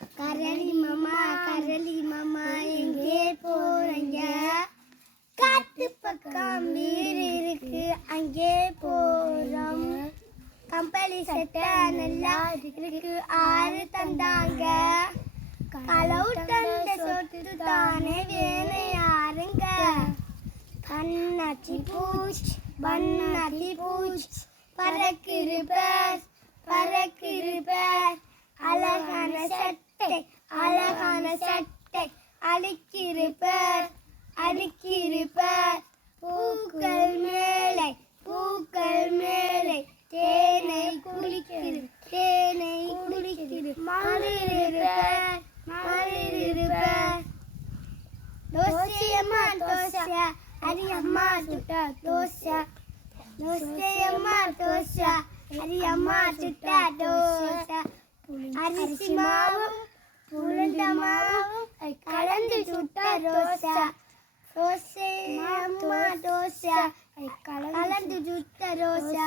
கரளி மாமா கரளி மாமா எங்கே போறீங்க? காத்து பக்கம் வீடு இருக்கு அங்கே போறோம். கம்பளி சட்டை நல்லா இருக்கு ஆறு தந்தாங்க. களவு தந்த சொத்து தானே வேணும் யாருங்க? கண்ணாச்சி பூச்சி பண்ணாச்சி பூச்சி பறக்கிருப்பர் பறக்கிருப்பர் அழகான சட்டை சட்டை அழகான சட்டை அழுக்கிருப்பர் அழுக்கிருப்பர். பூக்கள் மேலே பூக்கள் மேலே தேனை குளிக்கிறு தேனை குளிக்கிறு. மாறிருப்பார் மாறிருப்பார் தோசையம்மா தோசை. அரியம்மா சுட்டா தோசை. தோசையம்மா தோசை. அரியம்மா சுட்டா தோசை. அரிசி மாவும் உளுந்த கலந்து சுட்ட தோசை. தோசையம்மா தோசை. கலந்து சுட்ட தோசை.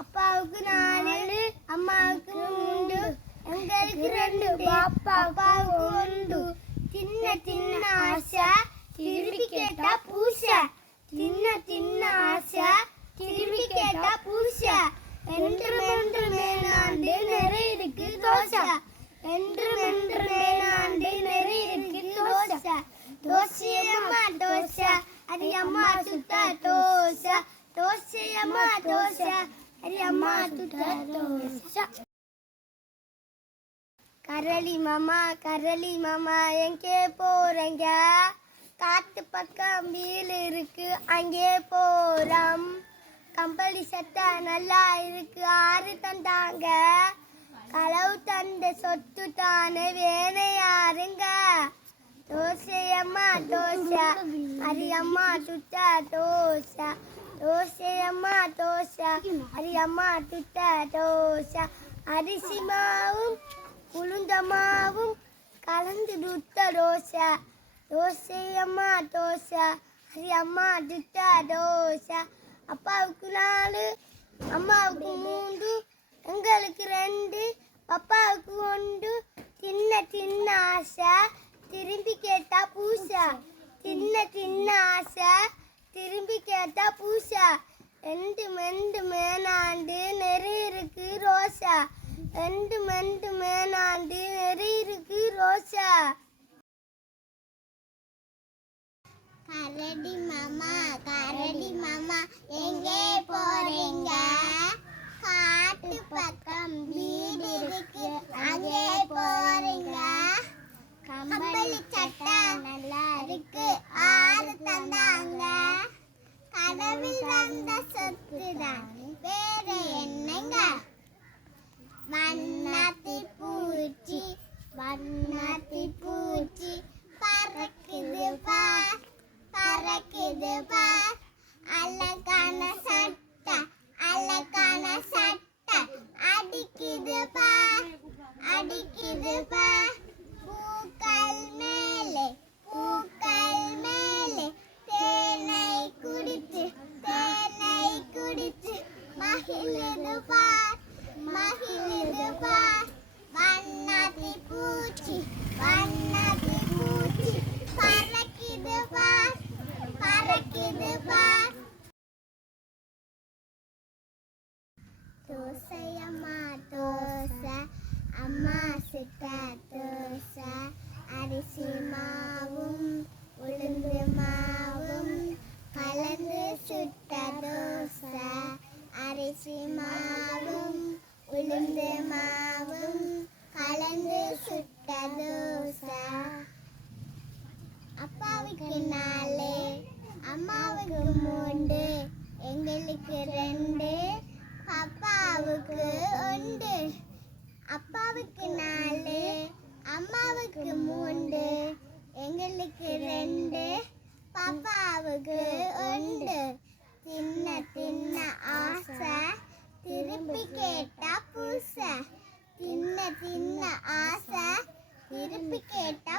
அப்பாவுக்கு நாலு அம்மாவுக்கு உண்டு எங்களுக்கு ரெண்டு பாப்பா அப்பாவுக்கு உண்டு தின்ன தின்ன ஆசை திரும்பி கேட்டா பூசை. தின்ன தின்ன ஆசை திரும்பி கேட்டா பூசை. என்று மென்று மேலாண்டு நிறைய இருக்கு தோசை. என்று மென்று மேலாண்டு நிறைய தோசை. தோசையம்மா தோசை அது அம்மா சுத்த தோசை. தோசையம்மா தோசை அது அம்மா சுத்த தோசை. கரளி மாமா கரளி மாமா எங்கே போறீங்க? காத்து பக்கம் வீல் இருக்கு அங்கே போறோம். கம்பளி சட்டை நல்லா இருக்கு ஆறு தந்தாங்க. களவு தந்த சொத்து தானே வேணையாருங்க தோசையம்மா தோசை. அரியம்மா சுட்ட தோசை. தோசையம்மா தோசை. அரியம்மா சுட்ட தோசை. அரிசி மாவும் உளுந்த மாவும் கலந்து துத்த தோசை. தோசையம்மா தோசை. அரியம்மா துத்த தோசை. அப்பாவுக்கு நாலு அம்மாவுக்கு மூன்று எங்களுக்கு ரெண்டு பப்பாவுக்கு ஒன்று சின்ன சின்ன ஆசை திரும்பி கேட்டா பூசா. தின்ன தின்ன ஆசை திரும்பி கேட்டா பூசா. ரெண்டு மெண்டு மேனாண்டு நிறைய இருக்கு ரோசா. ரெண்டு மெண்டு மேனாண்டு நிறைய இருக்கு ரோசா. கரடி மாமா கரடி மாமா எங்கே போறீங்க? காட்டு பக்கம் வீடு இருக்கு அங்கே போறீங்க கம்பளி சட்டை நல்லா இருக்கு ஆறு தந்தாங்க. கடவுள் வந்த சொத்து தான் வேற என்னங்க? வண்ணாத்தி பூச்சி வண்ணாத்தி பூச்சி. பறக்குது பார் பறக்குது பார். அழகான சட்டை அழகான சட்டை. அடிக்குது பார் அடிக்குது பார் பூக்கள் மேலே பூக்கள் மேலே தேனை குடித்து தேனை குடித்து மகிழுது பார் மகிழுது பூச்சி வண்ணாத்தி பூச்சி பறக்குது பார் தோசையம்மா தோசை அம்மா சிட்ட தோசை அரிசி உளுந்து மாவும் கலந்து சுட்ட தோசை அரிசி மாவும் உளுந்து மாவும் கலந்து சுட்ட தோசை அப்பாவுக்கு நாலு அம்மாவுக்கு மூன்று எங்களுக்கு ரெண்டு அப்பாவுக்கு ஒன்று. அப்பாவுக்கு நாலு அம்மாவுக்கு மூன்று. எங்களுக்கு ரெண்டு பாப்பாவுக்கு ஒன்று. தின்ன தின்ன ஆசை திருப்பி கேட்டா பூசை. தின்ன தின்ன ஆசை திருப்பி கேட்டா